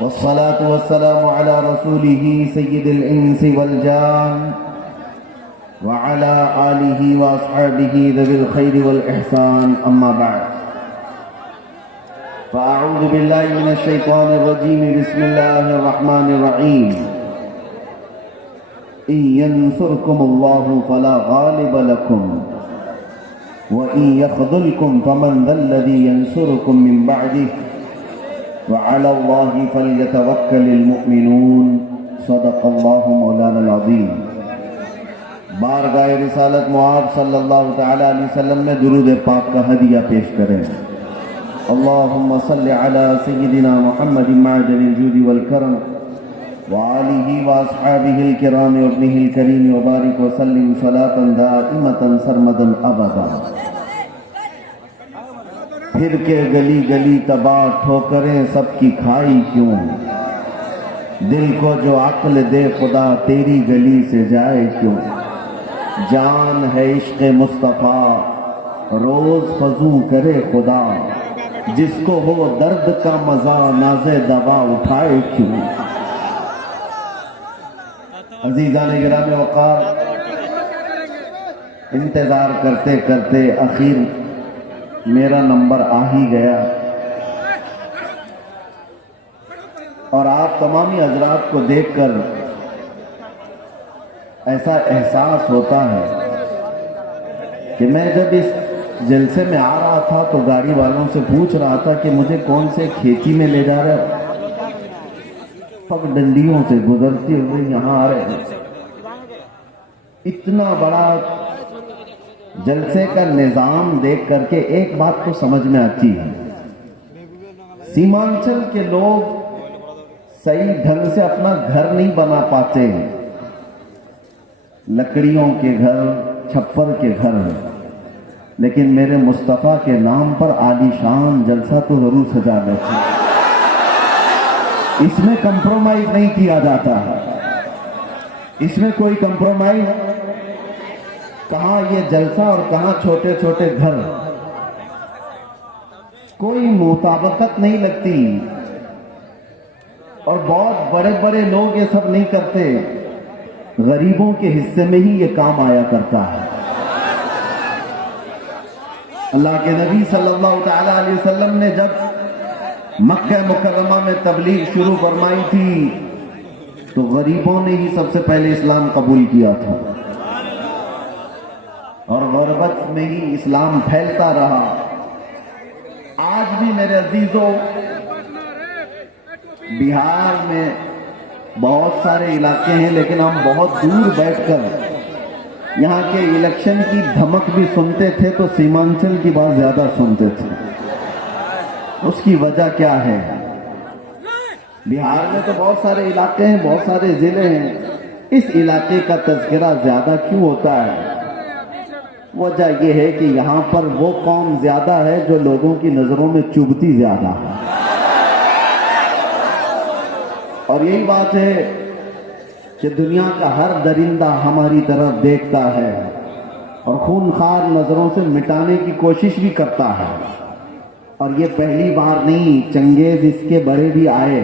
والصلاة والسلام على رسوله سيد الإنس والجان وعلى آله وأصحابه ذوي الخير والإحسان أما بعد فأعوذ بالله من الشيطان الرجيم بسم الله الرحمن الرحيم إن ينصركم الله فلا غالب لكم وإن يخذلكم فمن ذا الذي ينصركم من بعده وعلى الله فليتوكل المؤمنون صدق الله مولانا العظیم۔ بارگاہ رسالت معاذ صلی اللہ تعالی علیہ وسلم میں درود پاک کا ہدیہ پیش کریں۔ اللہم صل علی سیدنا محمد معدن الجود والکرم وآلہ واصحابہ الکرام وابنہ الکریم وبارک وسلم صلاة دائمة سرمدا ابدا۔ پھر کے گلی گلی تباہ ٹھوکریں سب کی کھائی کیوں، دل کو جو عقل دے خدا تیری گلی سے جائے کیوں، جان ہے عشق مصطفیٰ روز فزوں کرے خدا، جس کو ہو درد کا مزہ ناز دوا اٹھائے کیوں۔ عزیزان گرامی وقار، انتظار کرتے کرتے اخیر میرا نمبر آ ہی گیا اور آپ تمامی حضرات کو دیکھ کر ایسا احساس ہوتا ہے کہ میں جب اس جلسے میں آ رہا تھا تو گاڑی والوں سے پوچھ رہا تھا کہ مجھے کون سے کھیتی میں لے جا رہے، پگ ڈنڈیوں سے گزرتے ہوئے یہاں آ رہے ہیں۔ اتنا بڑا جلسے کا نظام دیکھ کر کے ایک بات تو سمجھ میں آتی ہے، سیمانچل کے لوگ صحیح ڈھنگ سے اپنا گھر نہیں بنا پاتے، لکڑیوں کے گھر، چھپر کے گھر ہیں، لیکن میرے مصطفیٰ کے نام پر عالی شان جلسہ تو ضرور سجا لیتے ہیں۔ اس میں کمپرومائز نہیں کیا جاتا ہے، اس میں کوئی کمپرومائز، کہاں یہ جلسہ اور کہاں چھوٹے چھوٹے گھر، کوئی مطابقت نہیں لگتی، اور بہت بڑے بڑے لوگ یہ سب نہیں کرتے، غریبوں کے حصے میں ہی یہ کام آیا کرتا ہے۔ اللہ کے نبی صلی اللہ تعالی علیہ وسلم نے جب مکہ مکرمہ میں تبلیغ شروع فرمائی تھی تو غریبوں نے ہی سب سے پہلے اسلام قبول کیا تھا، اور غربت میں ہی اسلام پھیلتا رہا۔ آج بھی میرے عزیزوں، بہار میں بہت سارے علاقے ہیں، لیکن ہم بہت دور بیٹھ کر یہاں کے الیکشن کی دھمک بھی سنتے تھے تو سیمانچل کی بات زیادہ سنتے تھے۔ اس کی وجہ کیا ہے؟ بہار میں تو بہت سارے علاقے ہیں، بہت سارے ضلع ہیں، اس علاقے کا تذکرہ زیادہ کیوں ہوتا ہے؟ وجہ یہ ہے کہ یہاں پر وہ قوم زیادہ ہے جو لوگوں کی نظروں میں چبھتی زیادہ ہے، اور یہی بات ہے کہ دنیا کا ہر درندہ ہماری طرف دیکھتا ہے اور خونخوار نظروں سے مٹانے کی کوشش بھی کرتا ہے۔ اور یہ پہلی بار نہیں، چنگیز اس کے بڑے بھی آئے،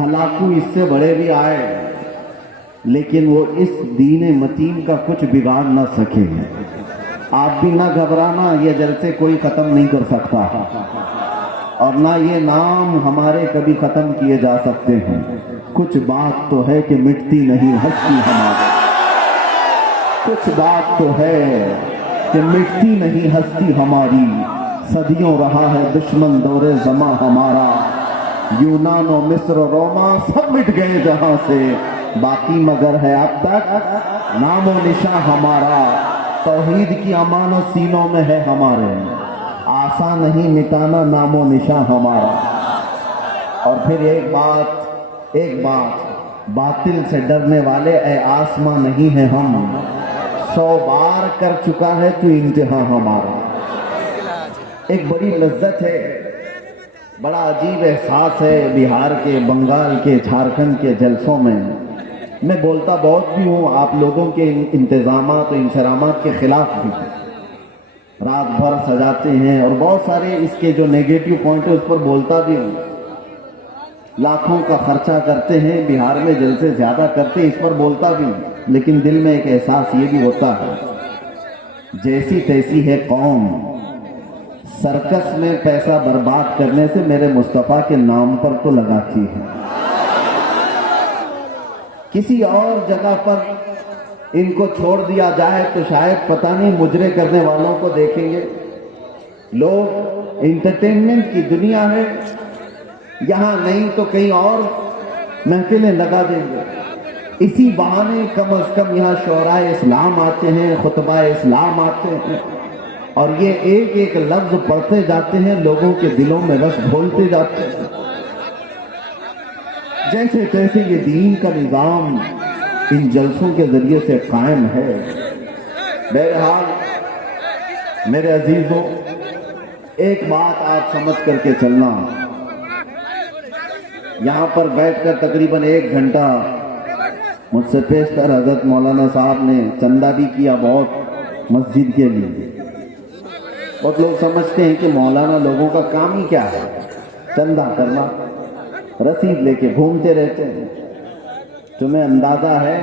ہلاکو اس سے بڑے بھی آئے، لیکن وہ اس دین متین کا کچھ بگاڑ نہ سکے۔ آپ بھی نہ گھبرانا، یہ جلسے کوئی ختم نہیں کر سکتا، اور نہ یہ نام ہمارے کبھی ختم کیے جا سکتے ہیں۔ کچھ بات تو ہے کہ مٹتی نہیں ہستی ہماری، کچھ بات تو ہے کہ مٹتی نہیں ہستی ہماری، صدیوں رہا ہے دشمن دور زماں ہمارا، یونان و مصر و روما سب مٹ گئے جہاں سے، باقی مگر ہے اب تک نام و نشاں ہمارا، توحید کی امان و سینوں میں ہے ہمارے، آسان نہیں مٹانا نام و نشاں ہمارا۔ اور پھر ایک بات، باطل سے ڈرنے والے اے آسماں نہیں ہیں ہم، 100 بار کر چکا ہے تو انتہا ہمارا۔ ایک بڑی لذت ہے، بڑا عجیب احساس ہے بہار کے، بنگال کے، جھارکھنڈ کے جلسوں میں۔ میں بولتا بہت بھی ہوں، آپ لوگوں کے انتظامات و انصرامات کے خلاف بھی، رات بھر سجاتے ہیں اور بہت سارے اس کے جو نیگیٹو پوائنٹ ہے اس پر بولتا بھی ہوں. لاکھوں کا خرچہ کرتے ہیں بہار میں, جلسے زیادہ کرتے ہیں, اس پر بولتا بھی ہوں, لیکن دل میں ایک احساس یہ بھی ہوتا ہے جیسی تیسی ہے قوم, سرکس میں پیسہ برباد کرنے سے میرے مصطفیٰ کے نام پر تو لگاتی ہے. کسی اور جگہ پر ان کو چھوڑ دیا جائے تو شاید پتہ نہیں مجرے کرنے والوں کو دیکھیں گے. لوگ انٹرٹینمنٹ کی دنیا ہے, یہاں نہیں تو کہیں اور محفلیں لگا دیں گے. اسی بہانے کم از کم یہاں شعراء اسلام آتے ہیں, خطبہ اسلام آتے ہیں, اور یہ ایک ایک لفظ پڑھتے جاتے ہیں, لوگوں کے دلوں میں بس گھولتے جاتے ہیں. جیسے تیسے یہ دین کا نظام ان جلسوں کے ذریعے سے قائم ہے. بہرحال میرے عزیزوں, ایک بات آپ سمجھ کر کے چلنا, یہاں پر بیٹھ کر تقریباً 1 گھنٹہ مجھ سے پیشتر حضرت مولانا صاحب نے چندہ بھی کیا بہت مسجد کے لیے. بہت لوگ سمجھتے ہیں کہ مولانا لوگوں کا کام ہی کیا ہے, چندہ کرنا, رسید لے کے گھومتے رہتے ہیں. تمہیں اندازہ ہے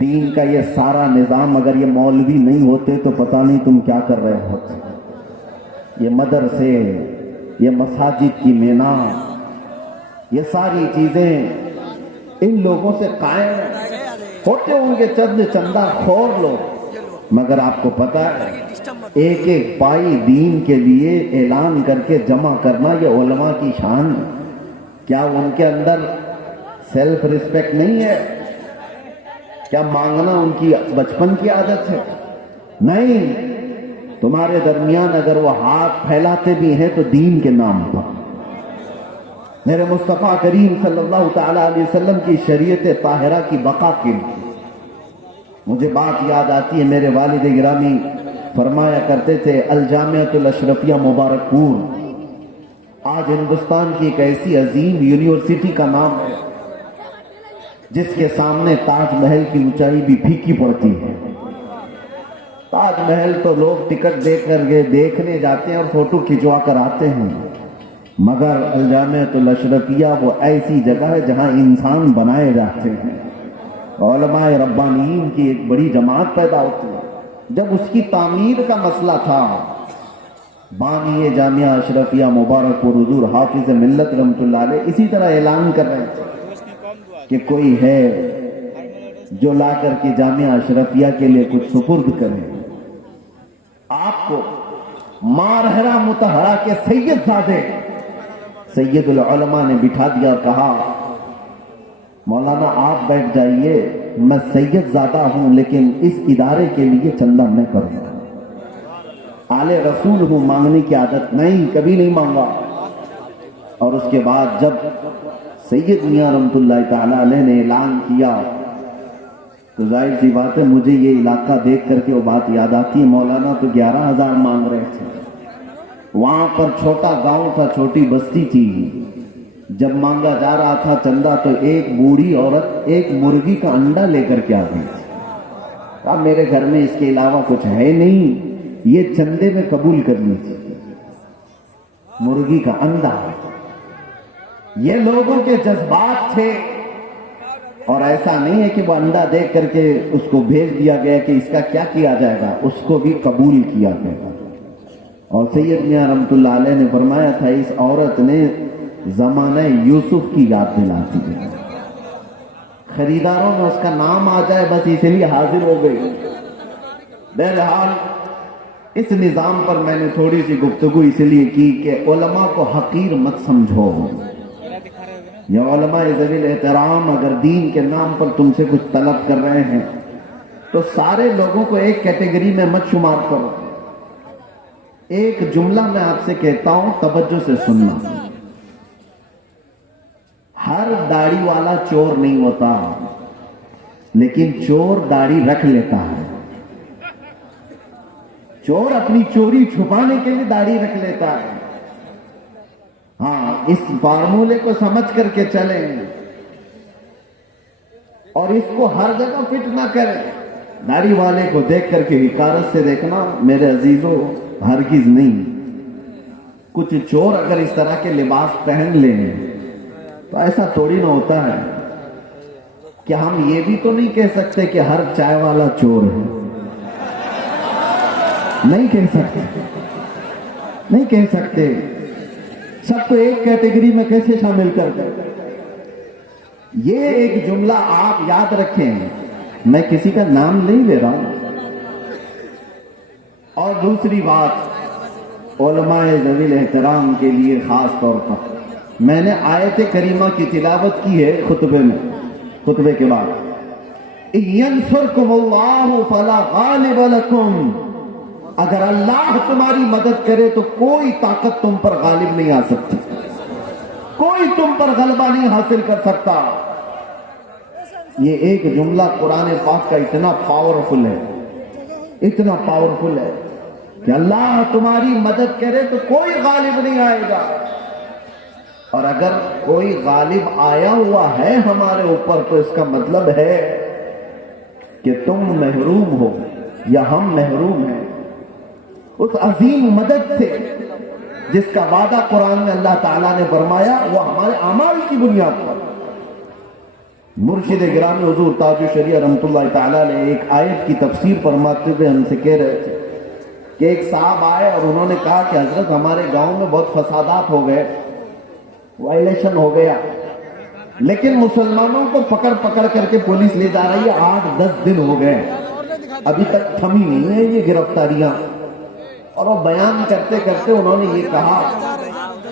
دین کا یہ سارا نظام اگر یہ مولوی نہیں ہوتے تو پتہ نہیں تم کیا کر رہے ہوتے. یہ مدرسے, یہ مساجد کی مینا, یہ ساری چیزیں ان لوگوں سے قائم ہوتے ہوں گے چند چندہ خور لوگ, مگر آپ کو پتہ ہے ایک ایک پائی دین کے لیے اعلان کر کے جمع کرنا یہ علماء کی شان ہے. کیا ان کے اندر سیلف ریسپیکٹ نہیں ہے؟ کیا مانگنا ان کی بچپن کی عادت ہے؟ نہیں. تمہارے درمیان اگر وہ ہاتھ پھیلاتے بھی ہیں تو دین کے نام پر. میرے مصطفیٰ کریم صلی اللہ تعالی علیہ وسلم کی شریعت طاہرہ کی بقا کے لیے مجھے بات یاد آتی ہے. میرے والد گرامی فرمایا کرتے تھے الجامعۃ الاشرفیہ مبارک پور آج ہندوستان کی ایک ایسی عظیم یونیورسٹی کا نام ہے جس کے سامنے تاج محل کی اونچائی بھی پھیکی پڑتی ہے. تاج محل تو لوگ ٹکٹ دے کر کے دیکھنے جاتے ہیں اور فوٹو کھنچوا کر آتے ہیں, مگر الجامعۃ الاشرفیہ وہ ایسی جگہ ہے جہاں انسان بنائے جاتے ہیں. علماء ربانیین کی ایک بڑی جماعت پیدا ہوتی ہے. جب اس کی تعمیر کا مسئلہ تھا, بانی جامعہ اشرفیہ مبارک پور حضور حافظ ملت رحمۃ اللہ علیہ اسی طرح اعلان کر رہے تھے کہ کوئی ہے جو لا کر کے جامعہ اشرفیہ کے لیے کچھ سپرد کرے. آپ کو مارہرہ متحرہ کے سید زادے سید العلماء نے بٹھا دیا اور کہا مولانا آپ بیٹھ جائیے, میں سید زادہ ہوں لیکن اس ادارے کے لیے چندہ میں کروں. آل رسول ہوں, مانگنے کی عادت نہیں, کبھی نہیں مانگا. اور اس کے بعد جب سید میاں رحمت اللہ تعالی علیہ نے اعلان کیا تو ظاہر سی بات ہے مجھے یہ علاقہ دیکھ کر کے وہ بات یاد آتی ہے. مولانا تو 11,000 مانگ رہے تھے. وہاں پر چھوٹا گاؤں تھا, چھوٹی بستی تھی. جب مانگا جا رہا تھا چندہ تو ایک بوڑھی عورت ایک مرغی کا انڈا لے کر کے آ گئی. کہا میرے گھر میں اس کے علاوہ کچھ ہے نہیں, یہ چندے میں قبول کر لیجیے. مرغی کا انڈا. یہ لوگوں کے جذبات تھے, اور ایسا نہیں ہے کہ وہ انڈا دیکھ کر کے اس کو بھیج دیا گیا کہ اس کا کیا کیا جائے گا, اس کو بھی قبول کیا گیا. اور سید میاں رحمت اللہ علیہ نے فرمایا تھا اس عورت نے زمانہ یوسف کی یاد دلاتی ہے. خریداروں میں اس کا نام آ جائے بس اسی لیے حاضر ہو گئی. بہرحال اس نظام پر میں نے تھوڑی سی گفتگو اس لیے کی کہ علماء کو حقیر مت سمجھو. یا علماء ذوی الاحترام اگر دین کے نام پر تم سے کچھ طلب کر رہے ہیں تو سارے لوگوں کو ایک کیٹیگری میں مت شمار کرو. ایک جملہ میں آپ سے کہتا ہوں, توجہ سے سننا. ہر داڑھی والا چور نہیں ہوتا, لیکن چور داڑھی رکھ لیتا ہے. چور اپنی چوری چھپانے کے لیے داڑھی رکھ لیتا ہے. ہاں, اس فارمولے کو سمجھ کر کے چلیں اور اس کو ہر جگہ فٹ نہ کریں. داڑھی والے کو دیکھ کر کے حقارت سے دیکھنا میرے عزیزوں ہرگز نہیں. کچھ چور اگر اس طرح کے لباس پہن لیں تو ایسا تھوڑی نہ ہوتا ہے کہ ہم یہ بھی تو نہیں کہہ سکتے کہ ہر چائے والا چور ہے. نہیں کہہ سکتے, نہیں کہہ سکتے. سب کو ایک کیٹیگری میں کیسے شامل کر دیں؟ یہ ایک جملہ آپ یاد رکھیں, میں کسی کا نام نہیں لے رہا ہوں. اور دوسری بات, علماء ذوی الاحترام کے لیے خاص طور پر میں نے آیت کریمہ کی تلاوت کی ہے خطبے میں, خطبے کے بعد. يَنْصُرْكُمُ اللَّهُ فَلَا غَالِبَ لَكُمْ, اگر اللہ تمہاری مدد کرے تو کوئی طاقت تم پر غالب نہیں آ سکتی, کوئی تم پر غلبہ نہیں حاصل کر سکتا. یہ ایک جملہ قرآن پاک کا اتنا پاورفل ہے, اتنا پاورفل ہے کہ اللہ تمہاری مدد کرے تو کوئی غالب نہیں آئے گا. اور اگر کوئی غالب آیا ہوا ہے ہمارے اوپر تو اس کا مطلب ہے کہ تم محروم ہو یا ہم محروم ہیں اس عظیم مدد سے جس کا وعدہ قرآن میں اللہ تعالیٰ نے فرمایا, وہ ہمارے اعمال کی بنیاد پر. مرشد گرامی حضور تاج الشریعہ رحمۃ اللہ تعالیٰ نے ایک آیت کی تفسیر فرماتے ہوئے ہم سے کہہ رہے تھے کہ ایک صاحب آئے اور انہوں نے کہا کہ حضرت ہمارے گاؤں میں بہت فسادات ہو گئے, وائلیشن ہو گیا, لیکن مسلمانوں کو پکڑ پکڑ کر کے پولیس لے جا رہی ہے, 8-10 دن ہو گئے, ابھی تک تھمی نہیں ہے یہ گرفتاریاں. اور وہ بیان کرتے کرتے انہوں نے یہ کہا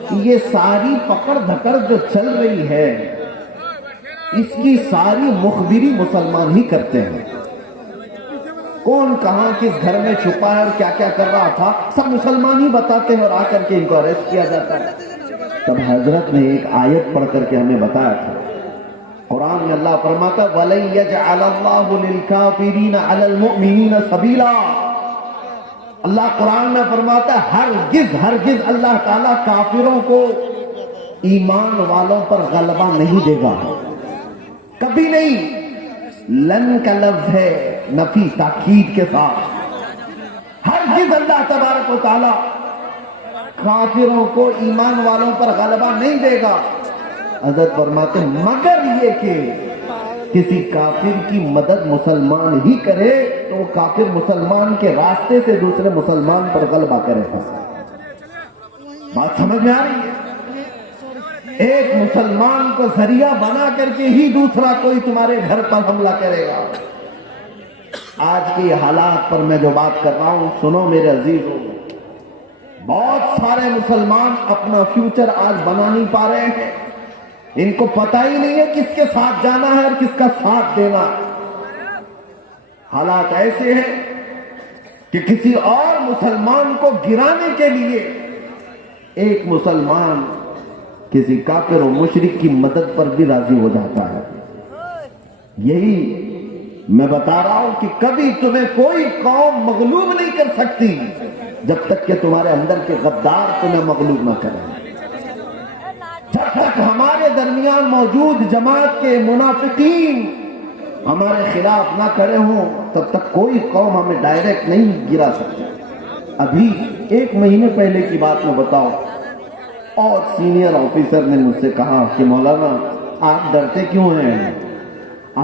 کہ یہ ساری پکڑ دھکڑ جو چل رہی ہے اس کی ساری مخبری مسلمان ہی کرتے ہیں. کون کہاں کس گھر میں چھپا ہے اور کیا کیا کر رہا تھا سب مسلمان ہی بتاتے ہیں, اور آ کر کے ان کو اریسٹ کیا جاتا ہے. تب حضرت نے ایک آیت پڑھ کر کے ہمیں بتایا تھا, قرآن میں اللہ فرماتا وَلَن يَجْعَلَ اللَّهُ لِلْكَافِرِينَ عَلَى الْمُؤْمِنِينَ سَبِيلًا. اللہ قرآن میں فرماتا ہے ہرگز ہرگز اللہ تعالیٰ کافروں کو ایمان والوں پر غلبہ نہیں دے گا, کبھی نہیں. لن کا لفظ ہے نفی تاکید کے ساتھ, ہرگز اللہ تبارک و تعالیٰ کافروں کو ایمان والوں پر غلبہ نہیں دے گا. حضرت فرماتے مگر یہ کہ کسی کافر کی مدد مسلمان ہی کرے تو وہ کافر مسلمان کے راستے سے دوسرے مسلمان پر غلبہ کرے گا. بات سمجھ میں آ رہی ہے؟ ایک مسلمان کو ذریعہ بنا کر کے ہی دوسرا کوئی تمہارے گھر پر حملہ کرے گا. آج کی حالات پر میں جو بات کر رہا ہوں سنو میرے عزیزوں, بہت سارے مسلمان اپنا فیوچر آج بنا نہیں پا رہے ہیں, ان کو پتہ ہی نہیں ہے کس کے ساتھ جانا ہے اور کس کا ساتھ دینا. حالات ایسے ہیں کہ کسی اور مسلمان کو گرانے کے لیے ایک مسلمان کسی کافر و مشرک کی مدد پر بھی راضی ہو جاتا ہے. یہی میں بتا رہا ہوں کہ کبھی تمہیں کوئی قوم مغلوب نہیں کر سکتی جب تک کہ تمہارے اندر کے غدار تمہیں مغلوب نہ کریں. جب تک ہمارے درمیان موجود جماعت کے منافقین ہمارے خلاف نہ کھڑے ہوں تب تک کوئی قوم ہمیں ڈائریکٹ نہیں گرا سکتی. ابھی 1 مہینے پہلے کی بات میں بتاؤ, اور سینئر آفیسر نے مجھ سے کہا کہ مولانا آپ ڈرتے کیوں ہیں,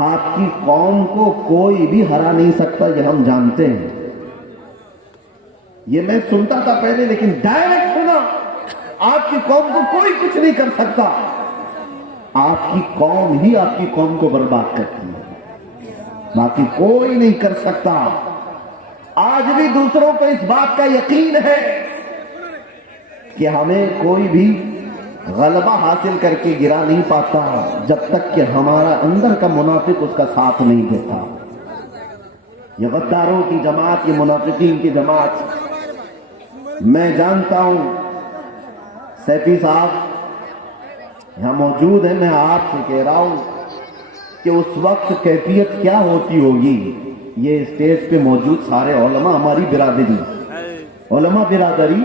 آپ کی قوم کو کوئی بھی ہرا نہیں سکتا, یہ ہم جانتے ہیں. یہ میں سنتا تھا پہلے, لیکن ڈائریکٹ سنا آپ کی قوم کو کوئی کچھ نہیں کر سکتا. آپ کی قوم ہی آپ کی قوم کو برباد کرتی ہے, باقی کوئی نہیں کر سکتا. آج بھی دوسروں کو اس بات کا یقین ہے کہ ہمیں کوئی بھی غلبہ حاصل کر کے گرا نہیں پاتا جب تک کہ ہمارا اندر کا منافق اس کا ساتھ نہیں دیتا. یہ غداروں کی جماعت, یہ منافقین کی جماعت, میں جانتا ہوں سیفی صاحب یہاں موجود ہیں, میں آپ سے کہہ رہا ہوں کہ اس وقت کیفیت کیا ہوتی ہوگی. یہ اسٹیج پہ موجود سارے علماء, ہماری برادری, علماء برادری,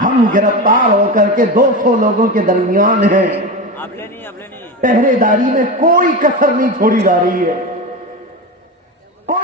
ہم گرفتار ہو کر کے 200 لوگوں کے درمیان ہیں. پہرے داری میں کوئی کسر نہیں چھوڑی جا رہی ہے, کوئی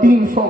300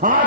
7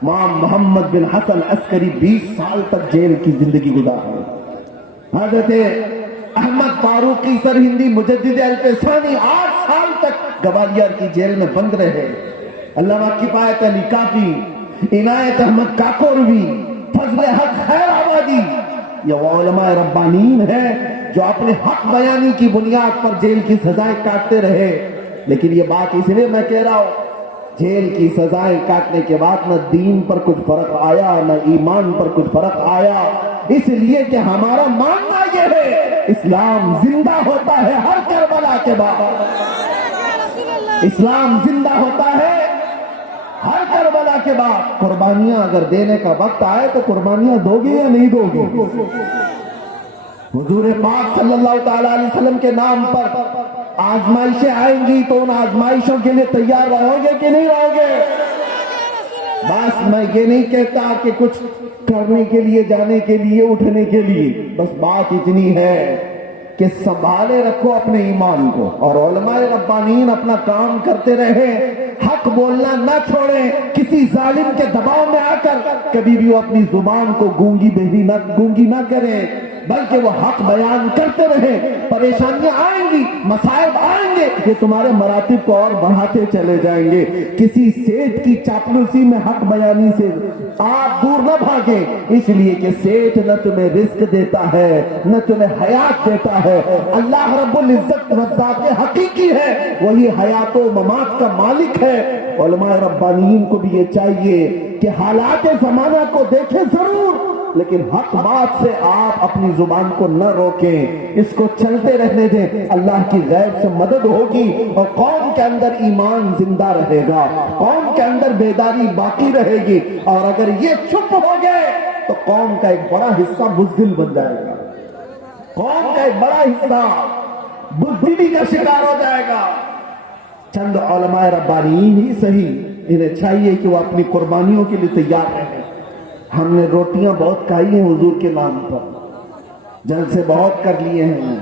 امام محمد بن حسن عسکری 20 سال تک جیل کی زندگی گزارے. حضرت احمد فاروقی سرہندی مجدد الفسانی 8 سال تک گوالیار کی جیل میں بند رہے. علامہ کفایت علی کافی، عنایت احمد کاکوروی، فضل حق خیر آبادی، یہ وہ علماء ربانین ہیں جو اپنے حق بیانی کی بنیاد پر جیل کی سزائیں کاٹتے رہے. لیکن یہ بات اس لیے میں کہہ رہا ہوں، جیل کی سزائیں کاٹنے کے بعد نہ دین پر کچھ فرق آیا نہ ایمان پر کچھ فرق آیا، اس لیے کہ ہمارا ماننا یہ ہے اسلام زندہ ہوتا ہے ہر کربلا کے بعد. اسلام زندہ ہوتا ہے ہر کربلا کے بعد. قربانیاں اگر دینے کا وقت آئے تو قربانیاں دو گے یا نہیں دو گے؟ حضور پاک صلی اللہ تعالی علیہ وسلم کے نام پر آزمائشیں آئیں گی تو ان آزمائشوں کے لیے تیار رہو گے کہ نہیں رہو گے؟ بس میں یہ نہیں کہتا کہ کچھ کرنے کے لیے، جانے کے لیے، اٹھنے کے لیے، بس بات اتنی ہے کہ سنبھالے رکھو اپنے ایمان کو، اور علماء ربانین اپنا کام کرتے رہے، حق بولنا نہ چھوڑیں. کسی ظالم کے دباؤ میں آ کر کبھی بھی وہ اپنی زبان کو گونگی نہ کریں، بلکہ وہ حق بیان کرتے رہیں. پریشانیاں آئیں گی، مسائل آئیں گے، یہ تمہارے مراتب کو اور بڑھاتے چلے جائیں گے. کسی سیٹھ کی چاپلوسی میں حق بیانی سے آپ دور نہ بھاگیں، اس لیے کہ سیٹھ نہ تمہیں رزق دیتا ہے نہ تمہیں حیات دیتا ہے. اللہ رب العزت رزاق حقیقی ہے، وہی حیات و ممات کا مالک ہے. علماء ربانیین کو بھی یہ چاہیے کہ حالات زمانہ کو دیکھیں ضرور، لیکن حق بات سے آپ اپنی زبان کو نہ روکیں، اس کو چلتے رہنے دیں. اللہ کی غیب سے مدد ہوگی اور قوم کے اندر ایمان زندہ رہے گا، قوم کے اندر بیداری باقی رہے گی. اور اگر یہ چپ ہو گئے تو قوم کا ایک بڑا حصہ بزدل بن جائے گا، قوم کا ایک بڑا حصہ بزدلی کا شکار ہو جائے گا. چند علماء ربانیین ہی صحیح، انہیں چاہیے کہ وہ اپنی قربانیوں کے لیے تیار رہیں. ہم نے روٹیاں بہت کھائی ہیں حضور کے نام پر، جلسے بہت کر لیے ہیں.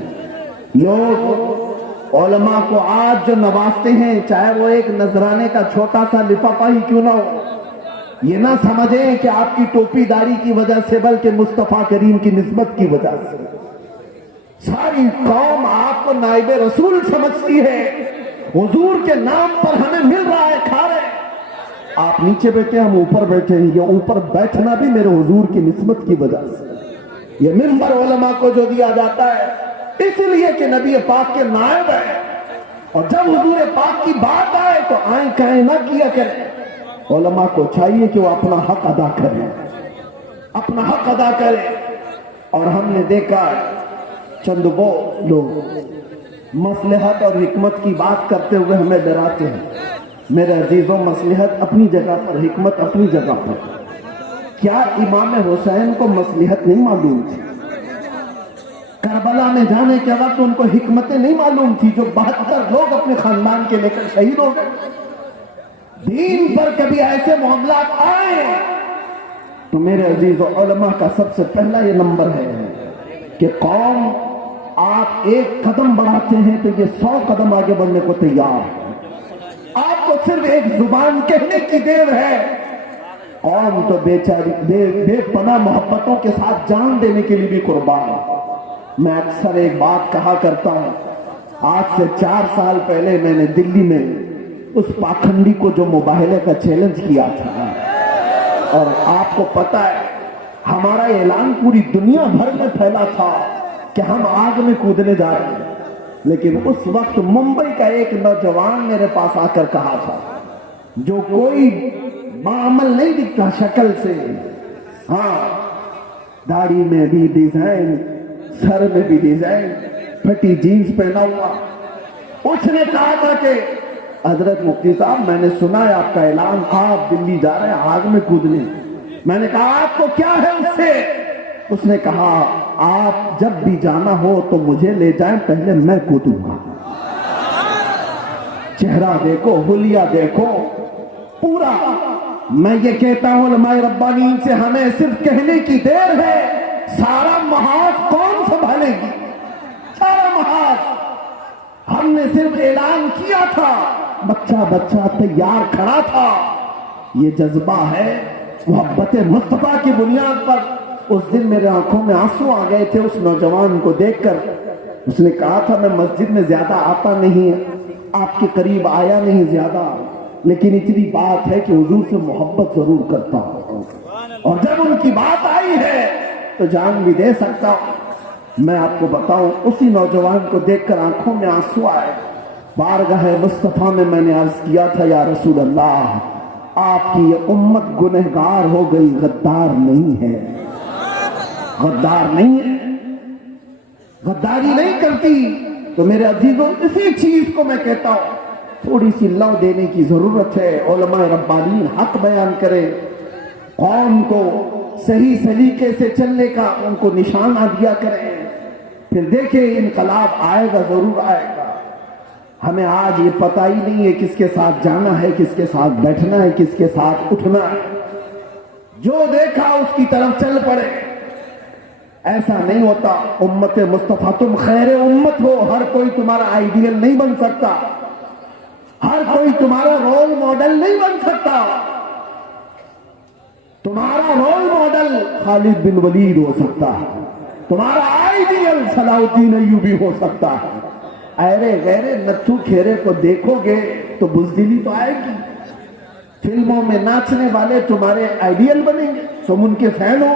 لوگ علماء کو آج جو نوازتے ہیں، چاہے وہ ایک نذرانے کا چھوٹا سا لفافہ ہی کیوں نہ ہو، یہ نہ سمجھیں کہ آپ کی ٹوپی داری کی وجہ سے، بلکہ مصطفیٰ کریم کی نسبت کی وجہ سے. ساری قوم آپ کو نائب رسول سمجھتی ہے. حضور کے نام پر ہمیں مل رہا ہے، کھا رہے ہیں. آپ نیچے بیٹھے، ہم اوپر بیٹھے ہیں. یہ اوپر بیٹھنا بھی میرے حضور کی نسبت کی وجہ سے. یہ منبر علماء کو جو دیا جاتا ہے اس لیے کہ نبی پاک کے نائب ہے، اور جب حضور پاک کی بات آئے تو آئیں کہیں نہ کیا کریں. علماء کو چاہیے کہ وہ اپنا حق ادا کریں، اپنا حق ادا کریں. اور ہم نے دیکھا چند وہ لوگ مصلحت اور حکمت کی بات کرتے ہوئے ہمیں ڈراتے ہیں. میرے عزیزوں، مصلحت اپنی جگہ پر، حکمت اپنی جگہ پر. کیا امام حسین کو مصلحت نہیں معلوم تھی؟ کربلا میں جانے کے وقت ان کو حکمتیں نہیں معلوم تھی جو 72 لوگ اپنے خاندان کے لے کر شہید ہو گئے؟ دین پر کبھی ایسے معاملات آئے تو میرے عزیزوں، علماء کا سب سے پہلا یہ نمبر ہے کہ قوم آپ ایک قدم بڑھاتے ہیں تو یہ 100 قدم آگے بڑھنے کو تیار ہے. آپ کو صرف ایک زبان کہنے کی دیر ہے. قوم تو بیچاری بے پناہ محبتوں کے ساتھ جان دینے کے لیے بھی قربان ہے. میں اکثر ایک بات کہا کرتا ہوں، آج سے 4 سال پہلے میں نے دلی میں اس پاکھنڈی کو جو مباہلے کا چیلنج کیا تھا، اور آپ کو پتا ہے ہمارا اعلان پوری دنیا بھر میں پھیلا تھا کہ ہم آگ میں کودنے جا رہے ہیں. لیکن اس وقت ممبئی کا ایک نوجوان میرے پاس آ کر کہا تھا، جو کوئی بعمل نہیں دکھتا شکل سے، ہاں داڑھی میں بھی ڈیزائن، سر میں بھی ڈیزائن، پھٹی جینز پہنا ہوا، اس نے کہا تھا کہ حضرت مفتی صاحب میں نے سنا ہے آپ کا اعلان، آپ دلی جا رہے ہیں آگ میں کودنے. میں نے کہا آپ کو کیا ہے اس سے؟ اس نے کہا آپ جب بھی جانا ہو تو مجھے لے جائیں، پہلے میں کودوں گا. چہرہ دیکھو، حلیہ دیکھو پورا. میں یہ کہتا ہوں علماء ربانیین سے، ہمیں صرف کہنے کی دیر ہے، سارا محاذ کون سنبھالے گی؟ سارا محاذ ہم نے صرف اعلان کیا تھا، بچہ تیار کھڑا تھا. یہ جذبہ ہے محبت مصطفیٰ کی بنیاد پر اس دن میرے آنکھوں میں آنسو آ گئے تھے اس نوجوان کو دیکھ کر. اس نے کہا تھا میں مسجد میں زیادہ آتا نہیں ہے, آپ کے قریب آیا نہیں زیادہ, لیکن اتنی بات ہے کہ حضور سے محبت ضرور کرتا ہوں, اور جب ان کی بات آئی ہے تو جان بھی دے سکتا ہوں. میں آپ کو بتاؤں, اسی نوجوان کو دیکھ کر آنکھوں میں آنسو آئے. بارگاہ مصطفیٰ میں نے عرض کیا تھا, یا رسول اللہ, آپ کی یہ امت گنہگار ہو گئی, غدار نہیں ہے, غدار نہیں ہے, غداری نہیں کرتی. تو میرے عزیزوں, اسی چیز کو میں کہتا ہوں, تھوڑی سی لو دینے کی ضرورت ہے. علماء ربانیین حق بیان کرے, قوم کو صحیح سلیقے سے چلنے کا ان کو نشانہ دیا کریں, پھر دیکھیں انقلاب آئے گا, ضرور آئے گا. ہمیں آج یہ پتہ ہی نہیں ہے کس کے ساتھ جانا ہے, کس کے ساتھ بیٹھنا ہے, کس کے ساتھ اٹھنا ہے. جو دیکھا اس کی طرف چل پڑے. ایسا نہیں ہوتا. امت مصطفیٰ تم خیر امت ہو, ہر کوئی تمہارا آئیڈیل نہیں بن سکتا, ہر کوئی تمہارا رول ماڈل نہیں بن سکتا. تمہارا رول ماڈل خالد بن ولید ہو سکتا ہے, تمہارا آئیڈیل صلاح الدین ایوبی ہو سکتا ہے. ایرے غیرے نتھو کھیرے کو دیکھو گے تو بزدلی تو آئے گی. فلموں میں ناچنے والے تمہارے آئیڈیل بنیں گے, تم ان کے فین ہو,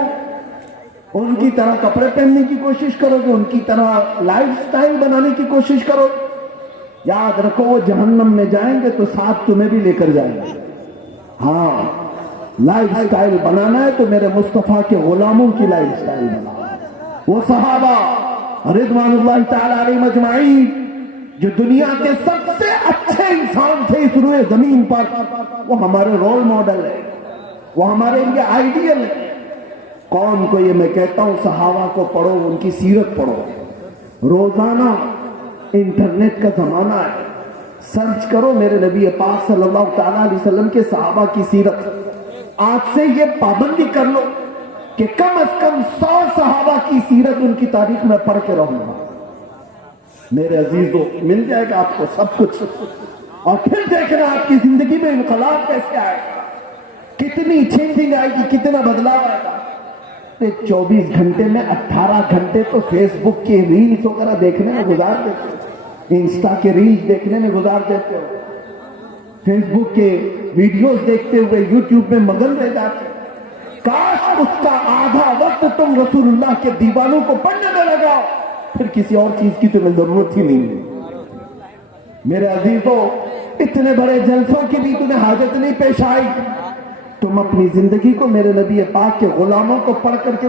ان کی طرح کپڑے پہننے کی کوشش کرو گے, ان کی طرح لائف سٹائل بنانے کی کوشش کرو. یاد رکھو, وہ جہنم میں جائیں گے تو ساتھ تمہیں بھی لے کر جائیں گے. ہاں, لائف سٹائل بنانا ہے تو میرے مصطفیٰ کے غلاموں کی لائف سٹائل بنانا. وہ صحابہ رضوان اللہ تعالی علیہم اجمعین جو دنیا کے سب سے اچھے انسان تھے اس روئے زمین پر, وہ ہمارے رول ماڈل ہے, وہ ہمارے لیے آئیڈیل ہے. قوم کو یہ میں کہتا ہوں, صحابہ کو پڑھو, ان کی سیرت پڑھو. روزانہ انٹرنیٹ کا زمانہ ہے, سرچ کرو میرے نبی پاک صلی اللہ تعالی علیہ وسلم کے صحابہ کی سیرت. آج سے یہ پابندی کر لو کہ کم از کم 100 صحابہ کی سیرت, ان کی تاریخ میں پڑھ کے رہوں گا. میرے عزیزوں, مل جائے گا آپ کو سب کچھ, اور پھر دیکھنا آپ کی زندگی میں انقلاب کیسے آئے گا, کتنی چینجنگ آئے گی, کتنا بدلاؤ آئے گا. 24 گھنٹے میں 18 گھنٹے تو فیس بک کی ریلز وغیرہ دیکھنے میں گزار دیتے ہو, انسٹا کے ریلز دیکھنے میں گزار دیتے ہو, فیس بک کے ویڈیوز دیکھتے ہوئے یوٹیوب میں مگن رہ جاتے. کاش اس کا آدھا وقت تم رسول اللہ کے دیوانوں کو پڑھنے میں لگاؤ, پھر کسی اور چیز کی تمہیں ضرورت ہی نہیں ہے. میرے عزیزوں, اتنے بڑے جلسوں کی بھی تمہیں حاجت نہیں پیش آئی. تم اپنی زندگی کو میرے نبی پاک کے غلاموں کو پڑھ کر کے